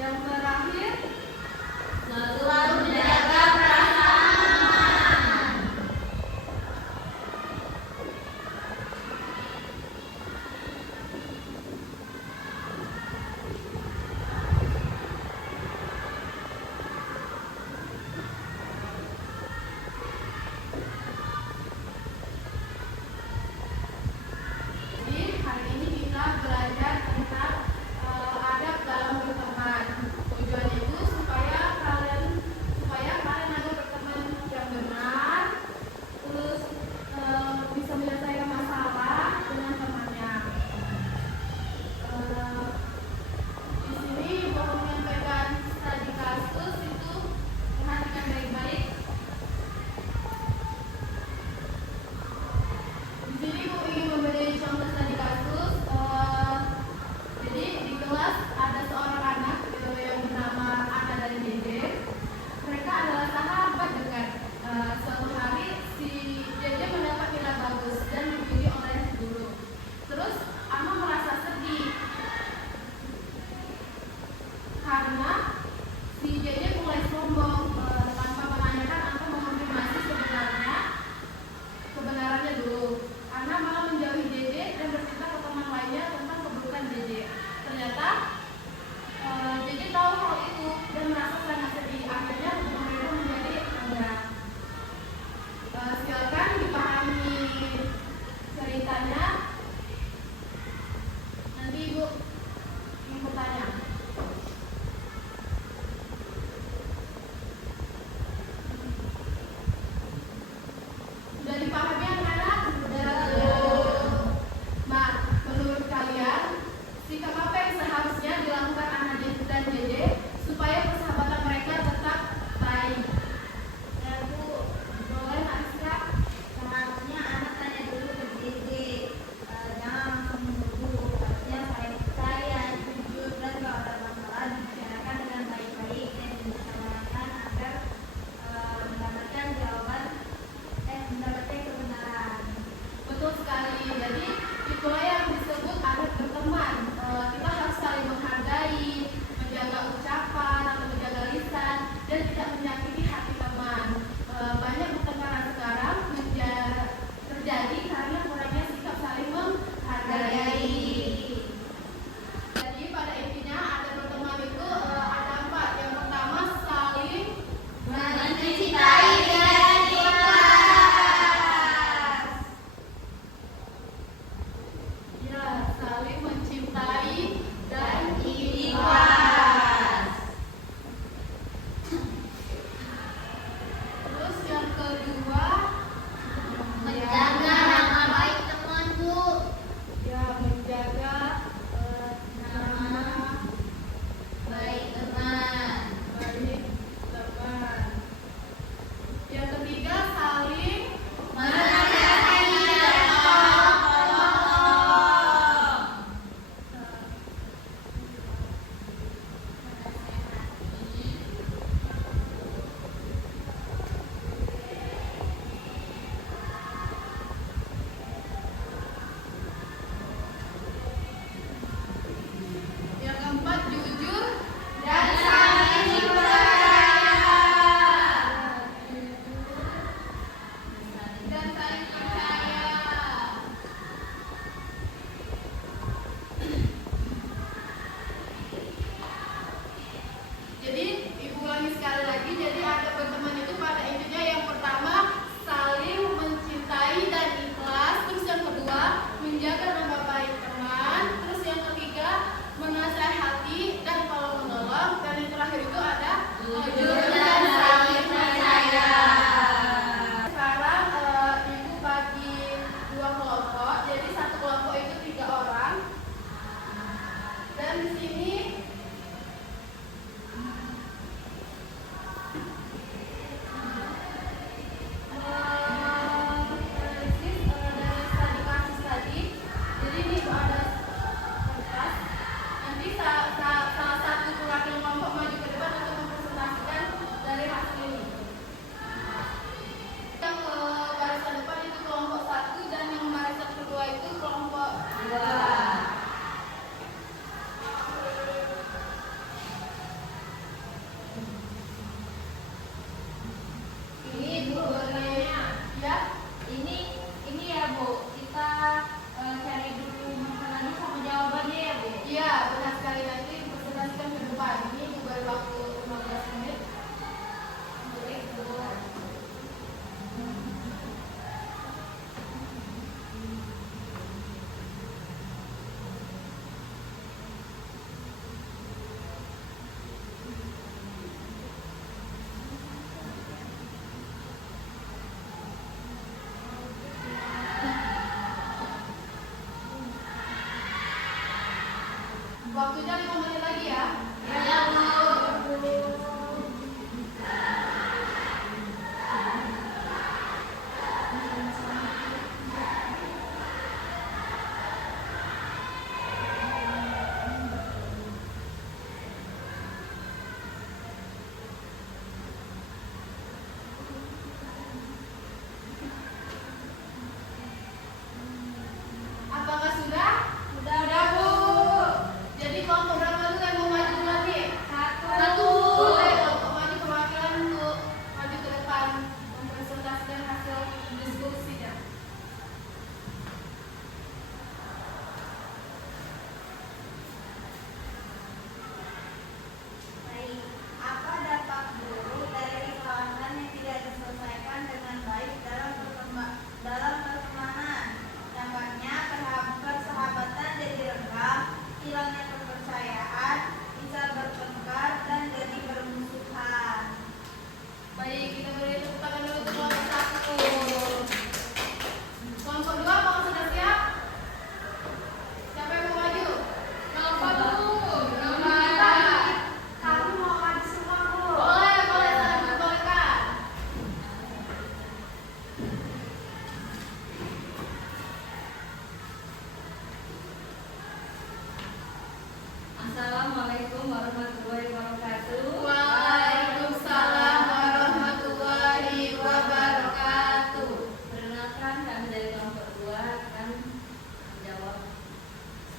Yang terakhir, selalu menjaga perasaan aman. Jadi hari ini kita belajar tentang adab dalam berteman. Tujuannya itu supaya kalian ada berteman yang benar, terus bisa menyelesaikan masalah dengan temannya. Di sini mau menyampaikan studi kasus itu perhatikan baik-baik. Di sini Bu ingin memberi contoh studi kasus. Jadi di kelas ada seorang anak yang bernama Ana dan Dede. Mereka adalah sahabat dekat. Suatu hari si Dede mendapat nilai bagus dan dipuji oleh guru. Terus Ana merasa sedih karena si Dede mulai sombong tanpa menanyakan atau mengonfirmasi kebenarannya dulu. Ana malah menjauhi Dede dan bercerita ke teman lainnya tentang keburukan Dede. Ternyata Dede tahu hal itu dan merasa sangat sedih. Akhirnya hubungan mereka menjadi renggang. Silakan dipahami ceritanya. Nanti Ibu yang bertanya. Sudah dipahami anak-anak? Nah, menurut kalian, sikap apa yang seharusnya dilakukan Ana dan Dede supaya persahabatan mereka tetap baik? Ya Bu, Boleh Aisyah? seharusnya anak tanya dulu ke Dede, jangan langsung menuduh. Harusnya saling percaya, jujur, dan kalau ada masalah dibicarakan dengan baik-baik dan dimusyawarahkan agar mendapatkan kebenaran. Betul sekali. Jadi itulah yang disebut adab berteman. Kita harus saling menghargai, menjaga ucapan atau menjaga lisan, dan tidak menyakiti hati teman. Banyak pertengkaran sekarang terjadi karena kurangnya sikap saling menghargai. Jadi pada intinya adab berteman itu ada 4. Yang pertama saling Mencintai dan ikhlas. ya saling mencintai dan Ikhlas. terus yang kedua Menjaga nama baik teman Bu. ya menjaga nama Baik teman. baik teman. Yang ketiga saling Menasihati dan tolong-menolong. yang keempat jujur Dan saling percaya. dan saling percaya. Jadi ibu ulangi sekali lagi. Jadi adab berteman itu pada intinya yang pertama saling mencintai dan ikhlas. Terus yang kedua menjaga nama baik teman. Terus yang ketiga menasehati dan kalau menolong. Dan yang terakhir itu ada Jujur dan saling percaya. Sekarang ibu bagi 2 kelompok. Jadi satu kelompok itu 3 orang. Dan di sini dari studi kasus tadi. Jadi ini ada kertas. Nanti salah satu perwakilan kelompok maju ke depan untuk mempresentasikan dari hasil ini. Yang barisan depan itu kelompok 1 dan yang barisan kedua itu kelompok 2. Waktunya 5 menit lagi ya. Ya, Bu. Apakah sudah? Sudah, Bu. Jadi kelompok berapa dulu yang mau maju nanti? Satu. Satu. Boleh kelompok maju perwakilan untuk maju ke depan mempresentasikan hasil diskusinya. Baik, apa dampak buruk dari kesalahan yang tidak diselesaikan dengan baik dalam pertemanan? Dampaknya persahabatan jadi renggang, hilangnya kepercayaan, bisa bertengkar dan jadi bermusuhan. Baik, kita beri tepuk tangan dulu untuk kelompok 1. Kelompok 2 apakah sudah siap? Siapa yang mau maju? Kelompok 2. Kami mau maju semua, Bu. Boleh, saling dibolehkan. Assalamualaikum warahmatullahi wabarakatuh. Waalaikumsalam warahmatullahi wabarakatuh. Perkenalkan, kami dari kelompok 2 akan menjawab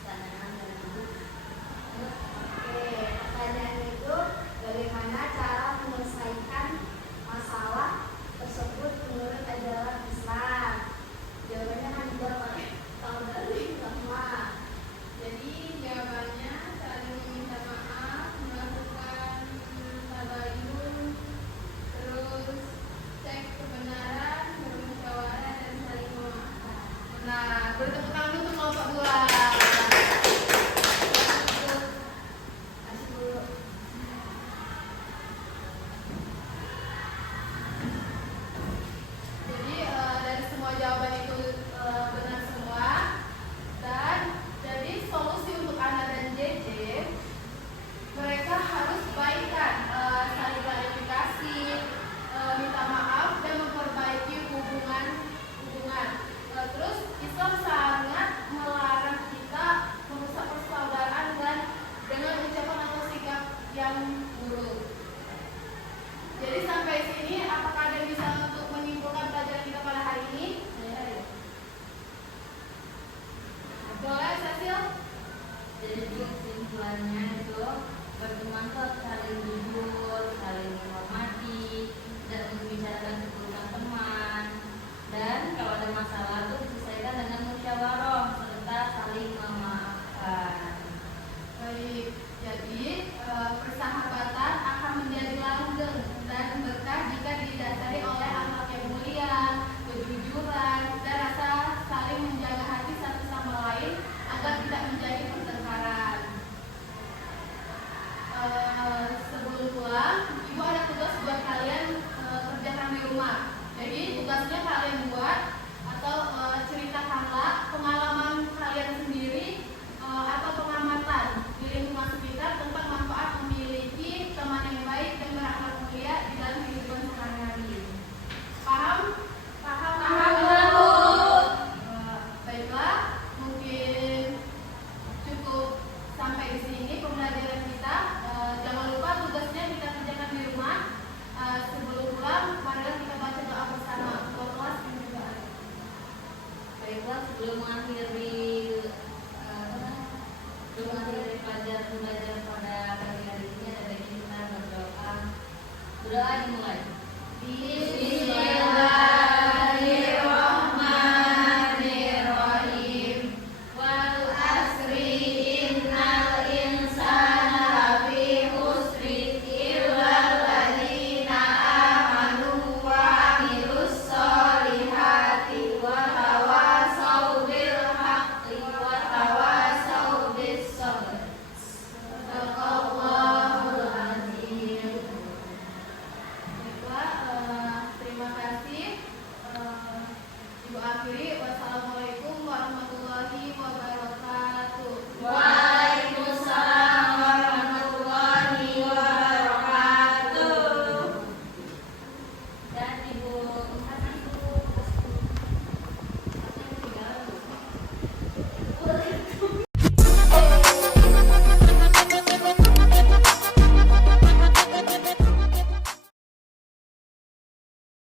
pertanyaan dari Ibu. Oke, pertanyaan itu bagaimana cara menyelesaikan masalah tersebut menurut ajaran Islam? Jawabannya akan dijawab oleh Saudari Rahma. Jadi jawabannya saling meminta maaf, melakukan tabayun, terus cek kebenaran, bermusyawarah dan saling memaafkan. Nah, beri tepuk tangan dulu untuk kelompok 2. Kasih dulu. Jadi dari semua jawaban itu benar semua. Dan jadi solusi untuk Ana dan JJ, mereka harus baikkan, saling klarifikasi, minta maaf dan memperbaiki hubungan. Terus Islam sangat melarang kita merusak persaudaraan dan dengan ucapan atau sikap yang buruk. Jadi sampai sini, apakah ada yang bisa untuk menyimpulkan pelajaran kita pada hari ini? Boleh, Cecil? Jadi kesimpulannya itu berteman itu harus saling jujur, saling menghormati, tidak membicarakan keburukan teman, dan kalau ada masalah itu diselesaikan dengan musyawarah serta saling memaafkan. Baik, jadi persahabatan akan menjadi langgeng dan berkah jika didasari oleh akhlak yang mulia, kejujuran, dan rasa saling menjaga hati satu sama lain agar tidak menjadi pertengkaran. Sebelum pulang, Ibu ada tugas buat kalian kerjakan di rumah. Jadi tugasnya kalian buat atau ceritakanlah pengalaman kalian sendiri atau pengamatan di lingkungan sekitar tentang manfaat memiliki teman yang baik dan berakhlak mulia di dalam kehidupan sehari-hari. Paham? Bu. Baiklah, mungkin cukup sampai di sini pembelajaran kita. Jangan lupa tugasnya kita kerjakan di rumah. Sebelum pulang, marilah kita baca doa bersama ketua kelas dan juga adik. Baiklah, sebelum mengakhiri pelajaran pada pagi hari ini, ada baiknya kita berdoa. Berdoa dimulai.